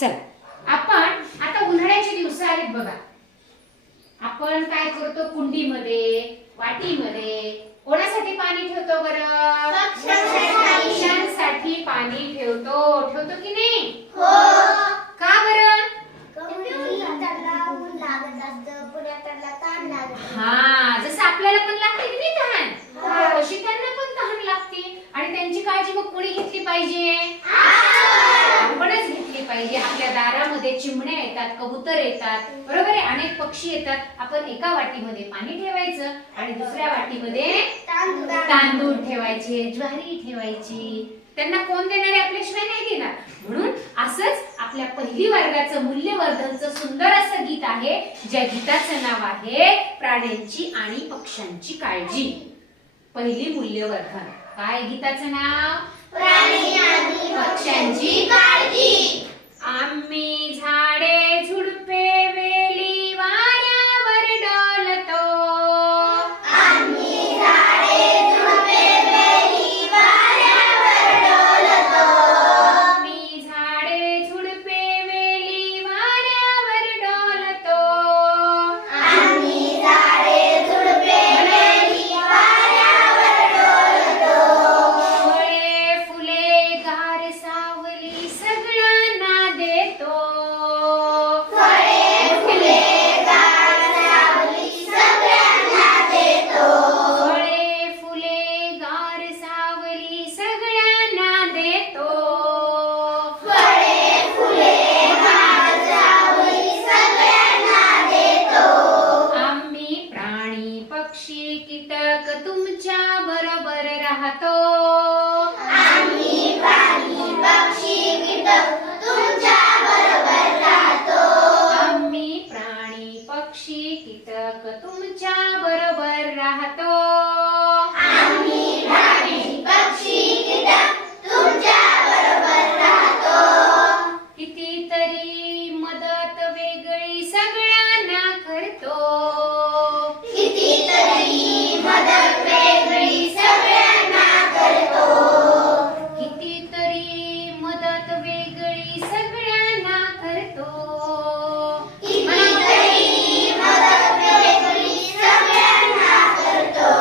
चला आपण आता उन्हाळ्याचे दिवस आलेत बघा. आपण काय करतो, कुंडीमध्ये वाटीमध्ये कोणासाठी पाणी ठेवतो बरं? पक्ष्यांसाठी पाणी ठेवतो. ठेवतो की नाही? का बरं? हा, जसं आपल्याला पण लागते की नाही तहान, तशी त्यांना पण तहान लागते. आणि त्यांची काळजी मग कोणी घेतली पाहिजे? आपणच घेतली पाहिजे. आपल्या दारामध्ये चिमण्या येतात, कबूतर येतात, बरोबर आहे, अनेक पक्षी येतात. आपण एका वाटीमध्ये पाणी ठेवायचं आणि दुसऱ्या वाटीमध्ये तांदूळ ठेवायचे, ज्वारी ठेवायची. त्यांना कोण देणार आहे? आपल्याशिवाय नाही देणार. म्हणून असंच आपल्या पहिली वर्गाचं मूल्यवर्धनचं सुंदर असं गीत आहे, ज्या गीताचं नाव आहे प्राण्यांची आणि पक्ष्यांची काळजी. पहिली मूल्यवर्धन. काय गीताचं नाव? प्राणी आणि पक्ष्यांची काळजी. आम्ही झाडे झुडपे वेली वाऱ्यावर डोलतो. आम्ही झाडे झुडपे वेली वाऱ्यावर डोलतो. आम्ही झाडे झुडपे वेली वाऱ्यावर डोलतो. आम्ही झाडे झुडपे वेली वाऱ्यावर डोलतो. फळे फुले गार सावली सगळ्यांना देतो. फळे फुले गार सावली सगळ्यांना देतो. फळे फुले गार सावली सगळ्यांना देतो. फळे फुले गार सावली सगळ्यांना देतो. आम्ही प्राणी पक्षी कीटक तुमच्या बरोबर राहतो. आम्ही प्राणी पक्षी कीटक तुमच्या बरोबर राहतो. आम्ही प्राणी पक्षी कीटक तुमच्या बरोबर राहतो. आम्ही प्राणी पक्षी कीटक तुमच्या बरोबर राहतो. कितीतरी मदत वेगळी सगळ्यांना करतो. कितीतरी मदत वेगळी सगळ्यांना करतो. कितीतरी मदत वेगळी सगळ्यांना करतो. कितीतरी मदत वेगळी सगळ्यांना करतो.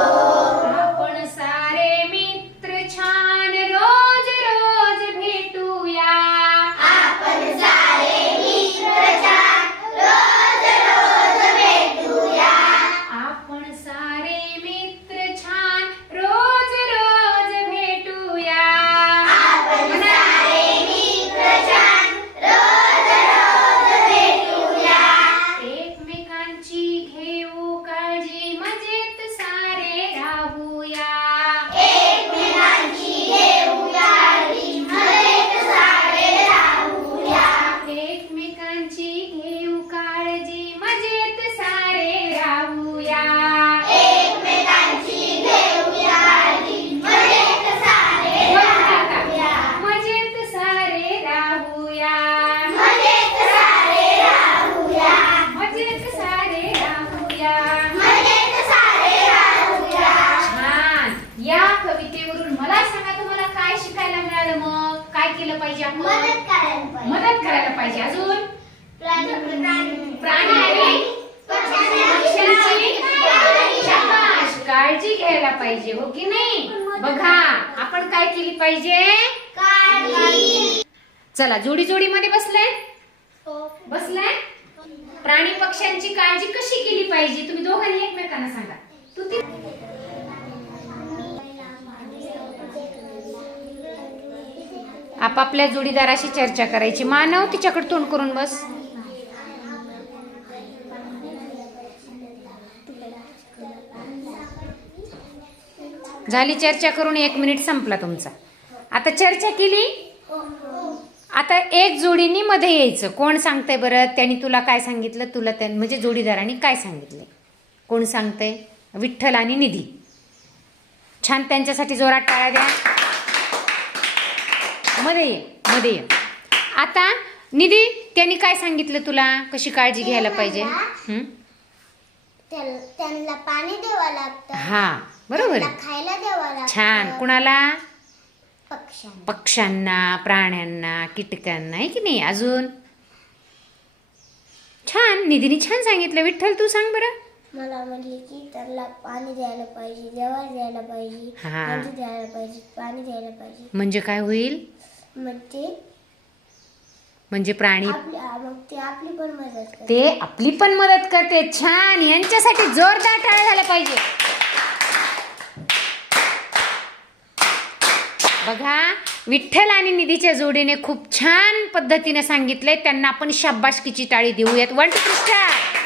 आपण सारे मित्र छान रोज रोज भेटूया. आपण सारे मित्र छान रोज रोज भेटूया. आपण सारे मित्र छान रोज रोज भेटूया. आपण सारे मित्र छान रोज रोज भेटूया. एकमेकांची घेऊ काळजी मजेत सारे राहूया. एकमेकांची घेऊ काळजी मजेत सारे राहूया. एकमेकांची घेऊ काळजी मजेत सारे राहूया. एकमेकांची घेऊ काळजी मजेत सारे राहूया. मजेत सारे राहूया. मजेत सारे राहूया. मजेत सारे राहूया. मजेत सारे राहूया. छान. या कवितेवरून मला सांगा, तुम्हाला काय शिकायला मिळालं? मग काय केलं पाहिजे? आपण मदत करायला पाहिजे. अजून प्राणी आणि पक्ष्यांची शाबास, काळजी घ्यायला पाहिजे, हो की नाही? बघा आपण काय केली पाहिजे? काळजी. चला जोडी जोडीमध्ये बसलाय. बसलाय. प्राणी पक्ष्यांची काळजी कशी केली पाहिजे? तुम्ही दोघांनी एकमेकांना सांगा. तू ती आपापल्या जोडीदाराशी चर्चा करायची. मानव तिच्याकडे तोंड करून बस. झाली चर्चा करून 1 मिनिट संपला तुमचा. आता चर्चा केली. आता एक जोडीनी मध्ये यायचं. कोण सांगतंय बरं? त्यांनी तुला काय सांगितलं? तुला म्हणजे जोडीदारांनी काय सांगितले? कोण सांगतंय? विठ्ठल आणि निधी. छान, त्यांच्यासाठी जोरात टाळ्या द्या. मध्ये ये, मध्ये ये. आता निधी, त्यांनी काय सांगितलं तुला? कशी काळजी घ्यायला पाहिजे? त्यांना पाणी द्यावं लागतं. हा, बरोबर. खायला द्यावं लागतं. छान. कुणाला? पक्ष्यांना. पक्ष्यांना, प्राण्यांना, कीटकांना, आहे की नाही? अजून छान, निधीने छान सांगितलं. विठ्ठल तू सांग बरं. मला म्हणले की त्यांना पाणी द्यायला पाहिजे, जेवण द्यायला पाहिजे, हा. भाजी द्यायला पाहिजे, पाणी द्यायला पाहिजे. म्हणजे काय होईल? म्हणजे प्राणी मग ते आपली पण मदत करते. ते आपली पण मदत करते. छान, यांच्यासाठी जोरदार टाळ्या झाल्या पाहिजे. बघा, विठ्ठल आणि निधीच्या जोडीने खूप छान पद्धतीने सांगितले. त्यांना आपण शाबासकीची टाळी देऊयात. 1 2 3 स्टार्ट.